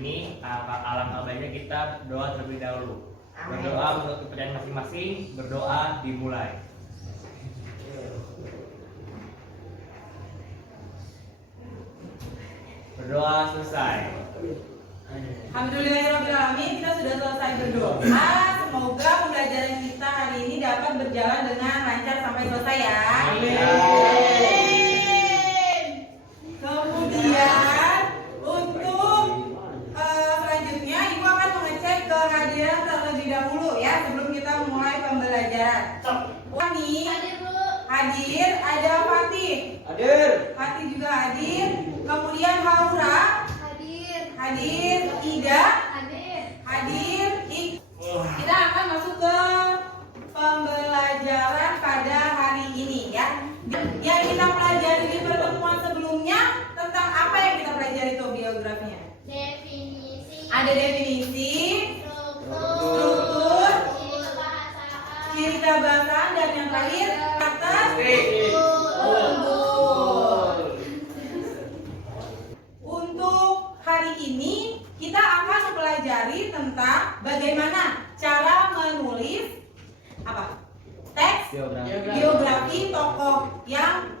ini, alangkah baiknya kita berdoa terlebih dahulu. Berdoa menurut kepercayaan masing-masing, berdoa dimulai. Berdoa selesai. Alhamdulillahirrahmanirrahim, kita sudah selesai berdoa. Semoga pembelajaran kita hari ini dapat berjalan dengan lancar sampai selesai ya. Amin. Kemudian untuk selanjutnya Ibu akan mengecek kehadiran terlebih dahulu ya sebelum kita mulai pembelajaran. Wani hadir, ada Fatih. Hadir. Fatih juga hadir. Kemudian Haura hadir, Ida hadir. Kita akan masuk ke pembelajaran pada hari ini ya. Yang kita pelajari di pertemuan sebelumnya tentang apa yang kita pelajari itu biografinya? Definisi, Ada definisi, struktur, ciri kebahasaan, dan yang terakhir kata Untuk hari ini kita akan mempelajari tentang bagaimana cara menulis teks biografi tokoh yang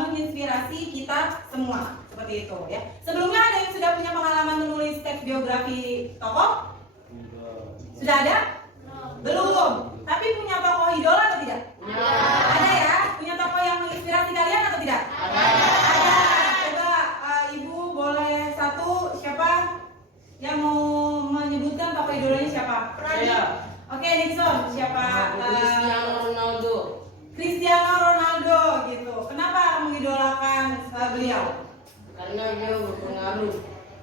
menginspirasi kita semua seperti itu ya. Sebelumnya ada yang sudah punya pengalaman menulis teks biografi tokoh? Sudah ada? Belum. Tapi punya tokoh idola atau tidak? Ada ya? Punya tokoh yang menginspirasi kalian atau tidak? Ada. Coba Ibu boleh satu, siapa yang mau menyebutkan tokoh idolanya siapa? Saya. Oke, Nixon, siapa? Cristiano Ronaldo. Cristiano Ronaldo gitu. Kenapa mengidolakan beliau? Karena dia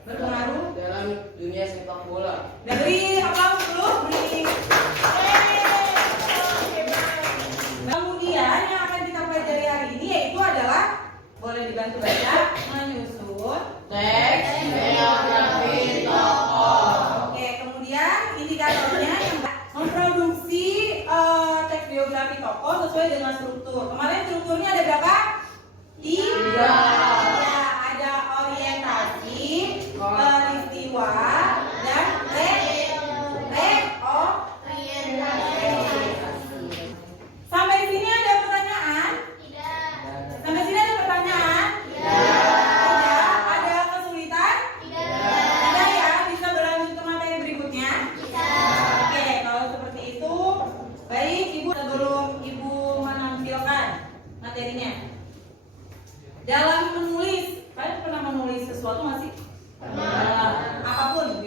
berpengaruh dalam dunia sepak bola. Dari aplaus dulu, beri. Kemudian yang akan kita pelajari hari ini yaitu adalah, boleh dibantu baca, menyusun Teks biografi tokoh. Oke, kemudian indikatornya yang memproduksi teks biografi tokoh sesuai dengan struktur. Kemarin strukturnya ada berapa? 3. Ya, ada orientasi, peristiwa, dan Sampai sini ada pertanyaan? Sampai sini ada pertanyaan? Tidak. Ada kesulitan? Tidak ya, bisa berlanjut ke materi berikutnya? Oke, kalau seperti itu, baik Ibu, sebelum Ibu menampilkan materinya. Dalam menulis, kalian pernah menulis sesuatu nggak sih? Apapun,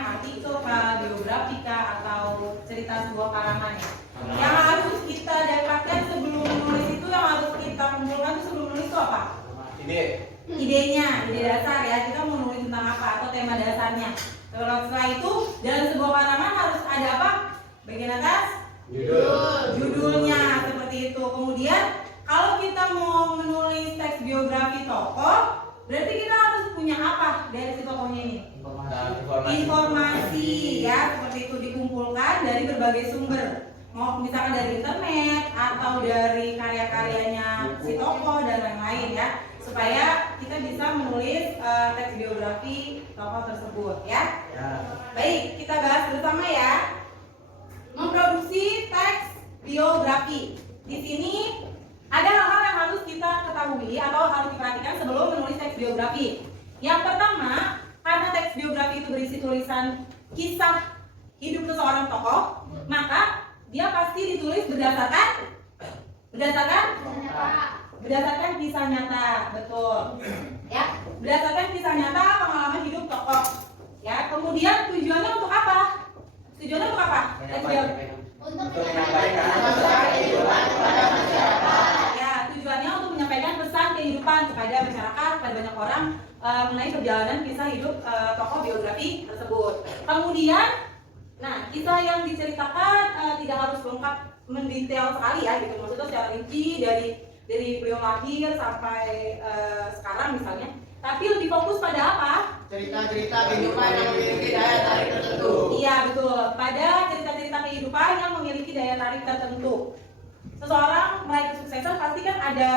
artikel kah, biografi kah, atau cerita sebuah karangan ya. Yang harus kita dapatkan sebelum menulis itu, yang harus kita kumpulkan itu sebelum menulis itu apa? Idenya, ide dasar ya, kita mau nulis tentang apa atau tema dasarnya. Setelah itu dalam sebuah karangan harus ada apa? Bagian atas? Judulnya seperti itu. Kemudian kalau kita mau menulis teks biografi tokoh, berarti kita harus punya apa dari si tokohnya ini? Informasi ya, seperti itu, dikumpulkan dari berbagai sumber. Mau misalkan dari internet atau dari karya-karyanya si tokoh dan lain-lain ya, supaya kita bisa menulis teks biografi tokoh tersebut ya. Baik, kita bahas bersama ya. Memproduksi teks biografi. Di sini ada hal-hal yang harus kita ketahui atau harus diperhatikan sebelum menulis teks biografi. Yang pertama, karena teks biografi itu berisi tulisan kisah hidup seseorang tokoh, maka dia pasti ditulis berdasarkan kisah nyata, betul. Ya, berdasarkan kisah nyata pengalaman hidup tokoh. Ya, kemudian tujuannya untuk apa? Untuk menyampaikan kehidupan kepada masyarakat. Ya, tujuannya untuk menyampaikan pesan kehidupan kepada masyarakat, kepada banyak orang mengenai perjalanan kisah hidup tokoh biografi tersebut. Kemudian, kisah yang diceritakan tidak harus lengkap mendetail sekali ya, gitu. Maksudnya secara rinci dari beliau lahir sampai sekarang misalnya. Tapi lebih fokus pada apa? Cerita-cerita kehidupan yang memiliki daya tarik tertentu. Iya betul, pada cerita-cerita kehidupan yang memiliki daya tarik tertentu. Seseorang meraih kesuksesan pasti kan ada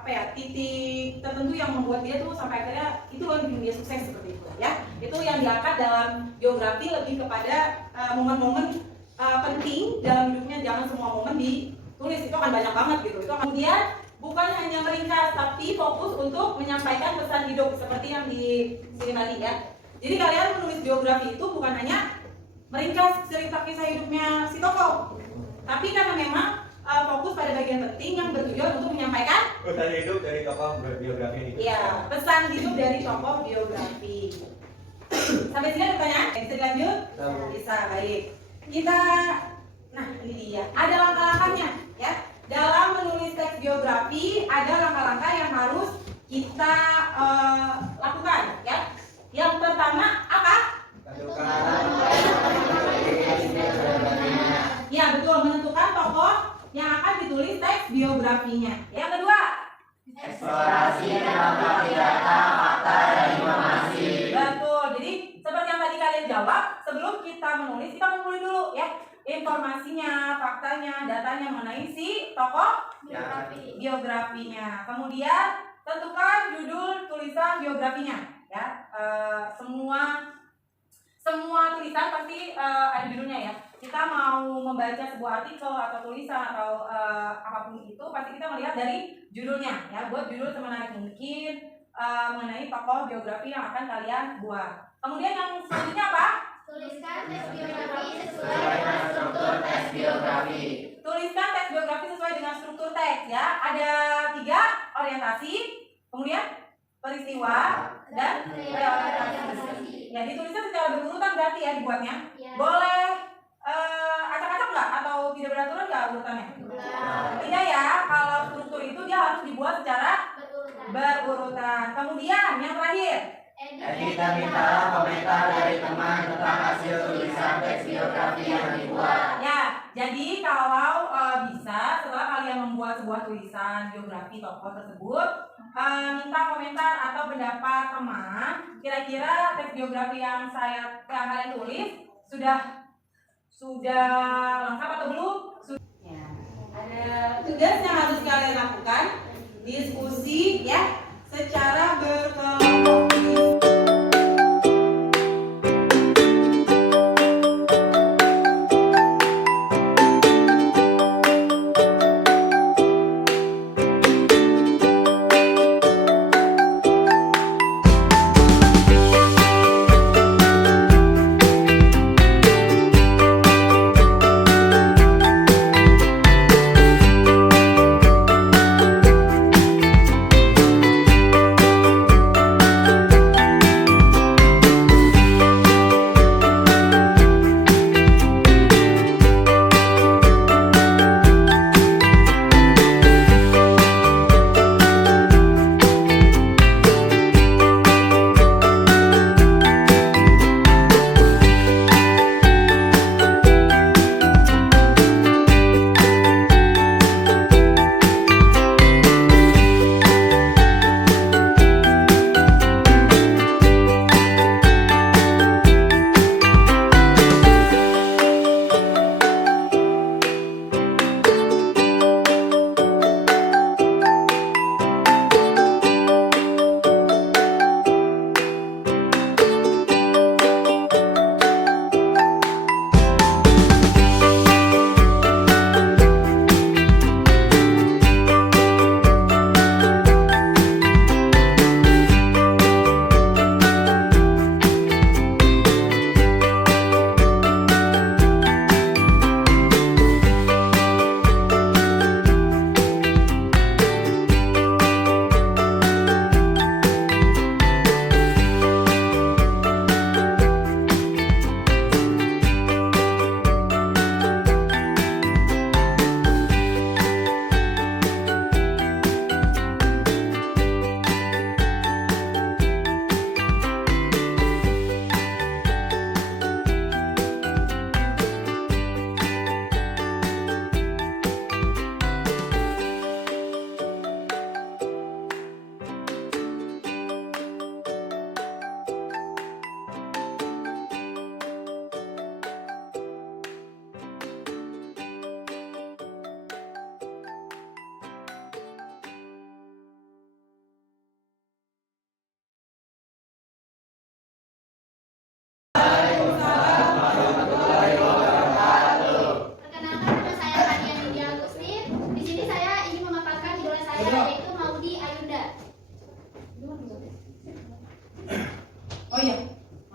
apa ya, titik tertentu yang membuat dia tuh sampai akhirnya itu yang bikin dia sukses seperti itu ya. Itu yang diangkat dalam biografi lebih kepada momen-momen penting dalam hidupnya, jangan semua momen ditulis, itu akan banyak banget gitu. Itu kemudian bukan hanya meringkas tapi fokus untuk menyampaikan pesan hidup seperti yang di sini tadi ya. Jadi kalian menulis biografi itu bukan hanya meringkas cerita kisah hidupnya si tokoh, tapi karena memang fokus pada bagian penting yang bertujuan untuk menyampaikan pesan hidup dari tokoh biografi ini. iya, pesan hidup dari tokoh biografi. Sampai sini ada pertanyaan? Bisa dilanjut? Bisa, baik. Kita, nah ini dia, ada langkah-langkahnya ya. Dalam menulis teks biografi ada langkah-langkah yang harus kita lakukan ya. Yang pertama apa? Ya betul, menentukan tokoh yang akan ditulis teks biografinya. Yang kedua, Eksplorasi melengkapi data, fakta, dan informasi. betul. Jadi seperti yang tadi kalian jawab, sebelum kita menulis kita kumpulin dulu ya informasinya, faktanya, datanya mengenai si tokoh biografinya. Kemudian tentukan judul tulisan biografinya ya. Semua tulisan pasti ada judulnya ya. Kita mau membaca sebuah artikel atau tulisan atau apapun itu pasti kita melihat dari judulnya ya. Buat judul semenarik mungkin mengenai tokoh biografi yang akan kalian buat. Kemudian yang selanjutnya apa? Tuliskan teks biografi sesuai dengan struktur teks biografi. Tuliskan teks biografi sesuai dengan struktur teks ya. Ada 3, orientasi, kemudian peristiwa, dan reorientasi. Ya, ditulisnya secara berurutan berarti ya dibuatnya. Ya. Boleh acak-acak nggak atau tidak beraturan nggak urutannya? Tidak ya. Kalau struktur itu dia harus dibuat secara berurutan. Kemudian yang terakhir, Edit dan minta komentar dari teman tentang hasil tulisan teks biografi yang dibuat. ya, jadi kalau bisa setelah kalian membuat sebuah tulisan biografi tokoh tersebut, minta komentar atau pendapat teman. Kira-kira teks biografi yang kalian tulis sudah lengkap atau belum? Ya, ada tugas yang harus kalian lakukan, diskusi ya secara berkelompok.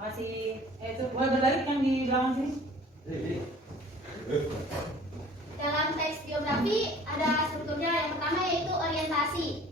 kasih itu boleh berbalik yang di belakang sini. Dalam teks biografi ada strukturnya. Yang pertama yaitu orientasi.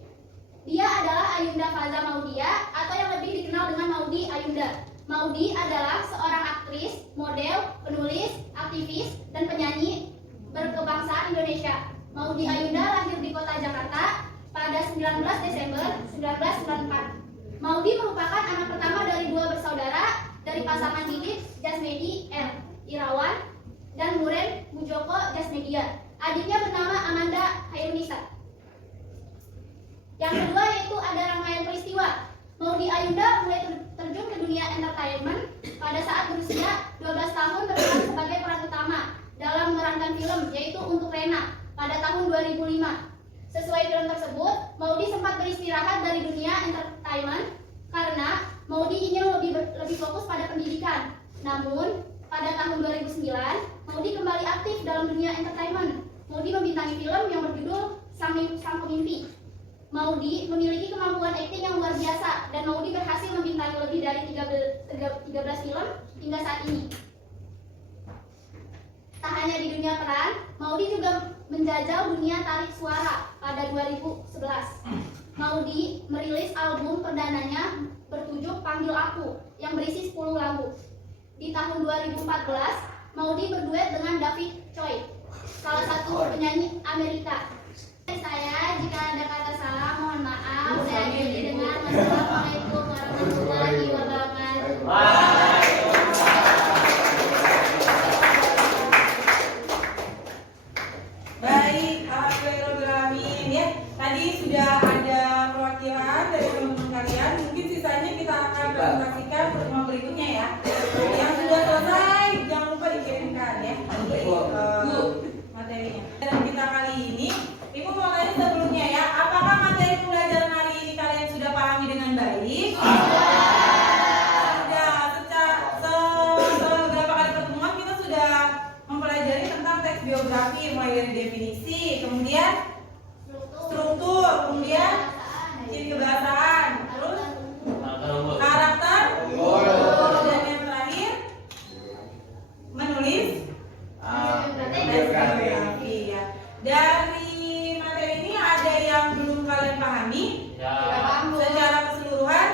Dia adalah Ayunda Faza Maudia atau yang lebih dikenal dengan Maudi Ayunda. Maudi adalah seorang aktris, model, penulis, aktivis, dan penyanyi berkebangsaan Indonesia. Maudi Ayunda lahir di kota Jakarta pada 19 Desember 1994. Maudi merupakan anak pertama dari dua bersaudara dari pasangan Didit Jasmedi R. Irawan dan Muren Mujoko Jasmedia. Adiknya bernama Amanda Hairunisa. Yang kedua yaitu ada rangkaian peristiwa. Maudi Ayunda mulai terjun ke dunia entertainment pada saat berusia 12 tahun berperan sebagai peran utama dalam memerankan film yaitu Untuk Rena pada tahun 2005. Sesuai film tersebut, Maudi sempat beristirahat dari dunia entertainment karena Maudi ingin lebih fokus pada pendidikan. Namun, pada tahun 2009, Maudi kembali aktif dalam dunia entertainment. Maudi membintangi film yang berjudul Sang Pemimpi. Maudi memiliki kemampuan akting yang luar biasa dan Maudi berhasil membintangi lebih dari 13 film hingga saat ini. Tak hanya di dunia peran, Maudi juga menjajal dunia tarik suara pada 2011. Maudi merilis album perdananya bertajuk Panggil Aku yang berisi 10 lagu. Di tahun 2014, Maudi berduet dengan David Choi, salah satu penyanyi Amerika. Saya jika ada kata salah mohon maaf. Saya akhiri dengan wassalamualaikum warahmatullahi wabarakatuh. Baik, alhamdulillah ya. Tadi sudah ada perwakilan dari teman-teman kalian. Mungkin sisanya kita akan presentasikan pertemuan berikutnya ya. Yang sudah selesai jangan lupa dikirimkan ya materinya. Dan kita kali ini, Ibu mau tanya sebelumnya ya, apakah materi pembelajaran hari ini kalian sudah pahami dengan baik? Sudah beberapa kali pertemuan kita sudah mempelajari tentang teks biografi mulai dari definisi, kemudian struktur, kemudian ciri kebahasaan, terus karakter, dan yang terakhir menulis biografi ya. Dari materi ini ada yang belum kalian pahami? Ya. Secara keseluruhan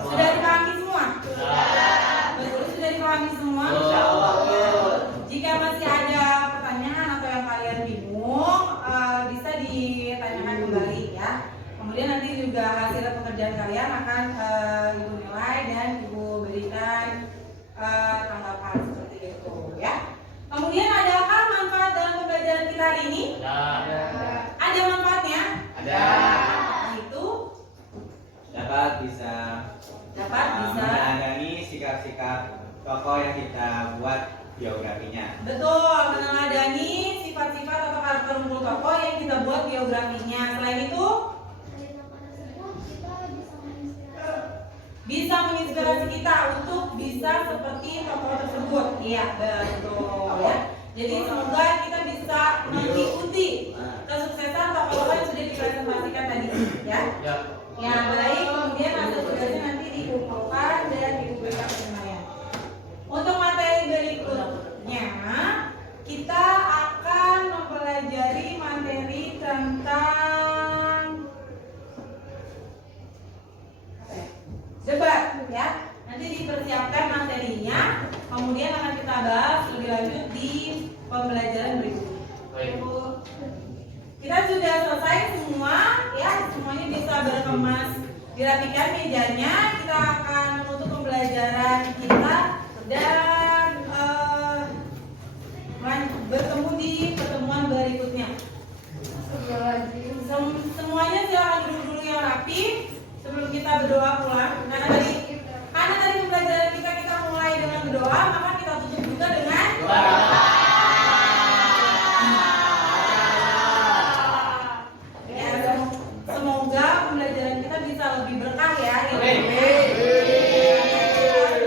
sudah dipahami semua? Betul, sudah dipahami semua? Jika masih ada pertanyaan atau yang kalian bingung, bisa ditanyakan kembali ya. Kemudian nanti juga hasil pekerjaan kalian akan Ibu nilai dan Ibu berikan tanggapan seperti itu ya. Kemudian adakah manfaat dalam pembelajaran kita hari ini? Ada manfaatnya? Ada. Itu Dapat bisa meneladani sikap-sikap tokoh yang kita buat biografinya. betul, meneladani sifat-sifat atau karakter unggul tokoh yang kita buat biografinya. Selain itu bisa menginspirasi kita untuk bisa seperti tokoh tersebut. Iya, betul ya. Jadi semoga kita bisa mengikuti kesuksesan tokoh-tokoh yang sudah dipresentasikan tadi ya. Ya, baik. Kemudian hasil tugasnya nanti dikumpulkan dan diberikan penilaian. Untuk materi berikutnya kita akan mempelajari materi tentang debat ya. Nanti dipersiapkan materinya, kemudian akan kita bahas lebih lanjut di pembelajaran berikutnya. Kita sudah selesai semua ya, semuanya bisa berkemas, dirapikan mejanya. Kita akan menutup pembelajaran kita dan bertemu di pertemuan berikutnya. Semuanya silakan duduk dulu yang rapi sebelum kita berdoa pulang. Karena dari pembelajaran kita mulai dengan berdoa, maka kita tutup juga dengan ya, semoga pembelajaran kita bisa lebih berkah ya. Kita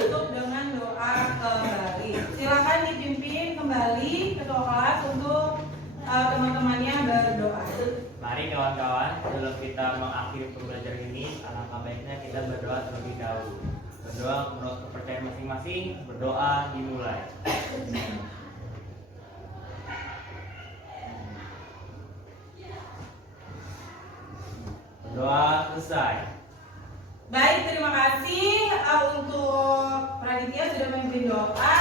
tutup dengan doa kembali. Silakan dipimpin kembali ketua kelas untuk teman-temannya berdoa. Mari kawan-kawan, sebelum kita mengakhiri pembelajaran ini, alangkah baiknya kita berdoa terlebih dahulu. Berdoa menurut menurut kepercayaan masing-masing, berdoa dimulai. Berdoa selesai. Baik, terima kasih untuk Raditya sudah memimpin doa.